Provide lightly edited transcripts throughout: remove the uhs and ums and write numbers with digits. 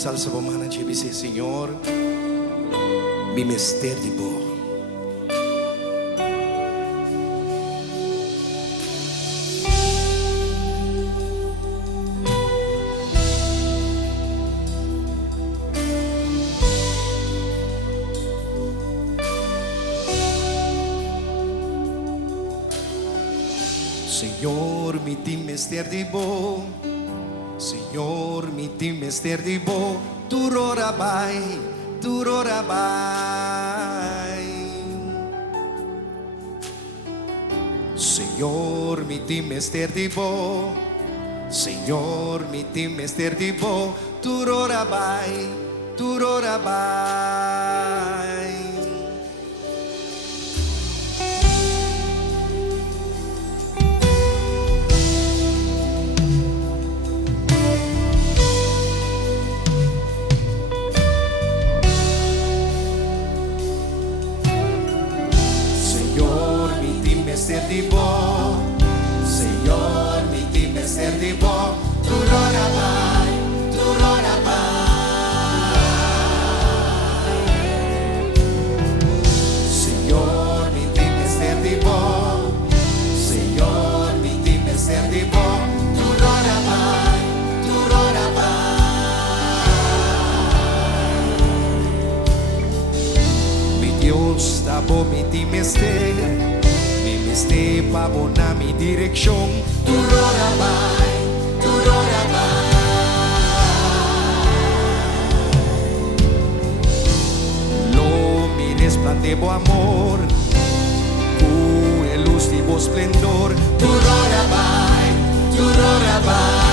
salsa romana dice, Señor, mi mister de bo. Señor, mi ti mister de bo. Señor, mi ti mister de bo. Turorabai, turorabai. Señor, mi ti mister de bo. Señor, mi ti mister de bo. Turorabai, turorabai. Mister de bo, Señor, mi ti mister de bo. Turorabai, turorabai. Señor, mi ti mister de bo. Señor, mi ti mister de bo. Turorabai, turorabai. Mi Dios, tabo mi ti mister. Este pavo na mi dirección. Turorabai, turorabai. Lo mi resplandebo amor, el lústivo esplendor. Turorabai, turorabai.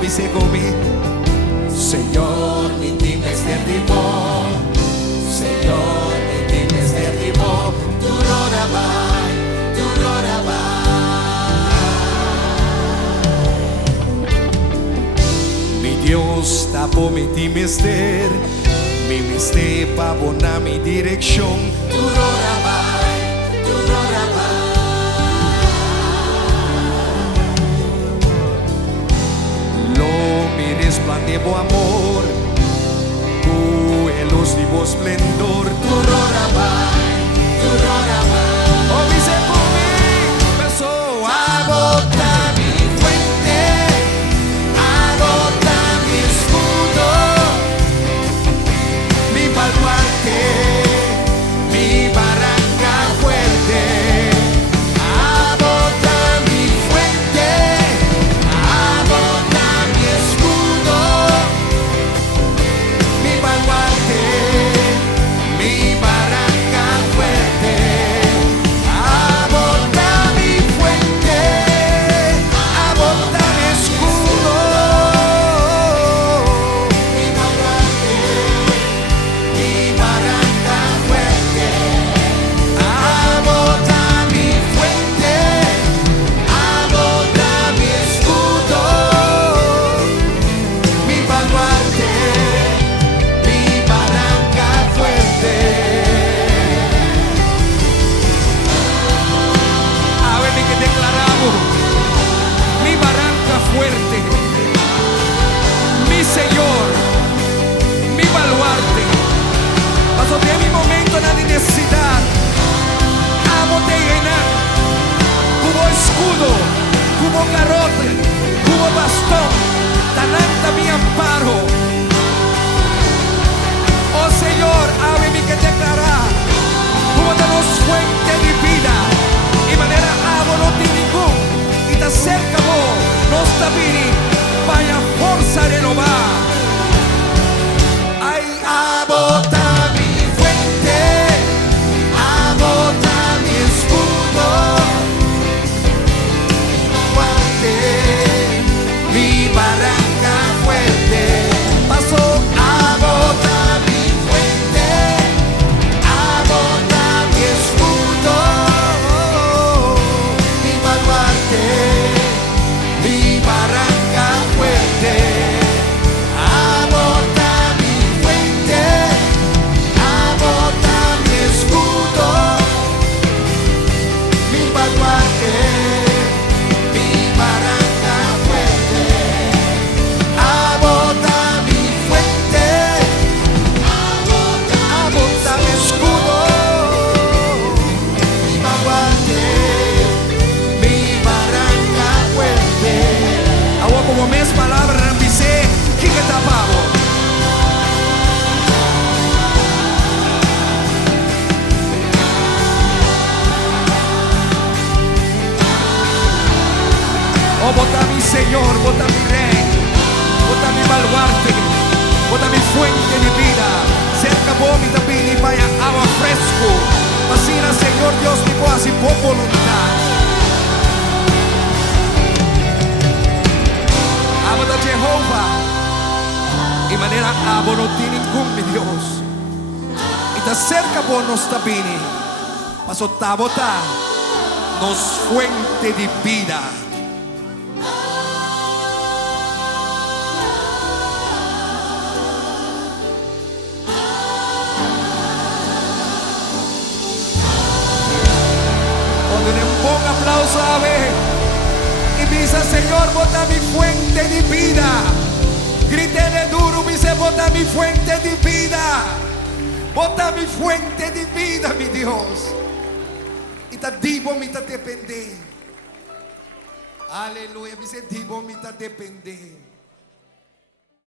Dice conmigo, Señor, mi ti mister de bo. Señor, mi ti mister de bo. Turorabai, turorabai. Mi Dios tapó mi ti mister. Mi mister pavo na mi dirección. Turorabai, turorabai. Resplandebo amor, el lústivo esplendor. Turorabai, turorabai. Oh, dice conmigo, verso. Agota mi fuente, agota mi escudo, mi baluarte, mi barranca fuerte. Agota mi fuente, agota mi escudo, mi baluarte, mi barranca fuente de vida. Cerca por mi tapini vaya agua fresco. Vacina, Señor Dios, mi voz y por voluntad. Ama da Jehová. De maneira abo não tem nenhum, meu Deus. E está cerca por nos tapini. Mas o tabota nos fuente de vida. Un buen aplauso a ver y dice: Señor, bota mi fuente de vida. Grítele duro, dice: bota mi fuente de vida. Bota mi fuente de vida, mi Dios. Y ta dibo mi ta depende. Aleluya, dice dibo mi ta depende.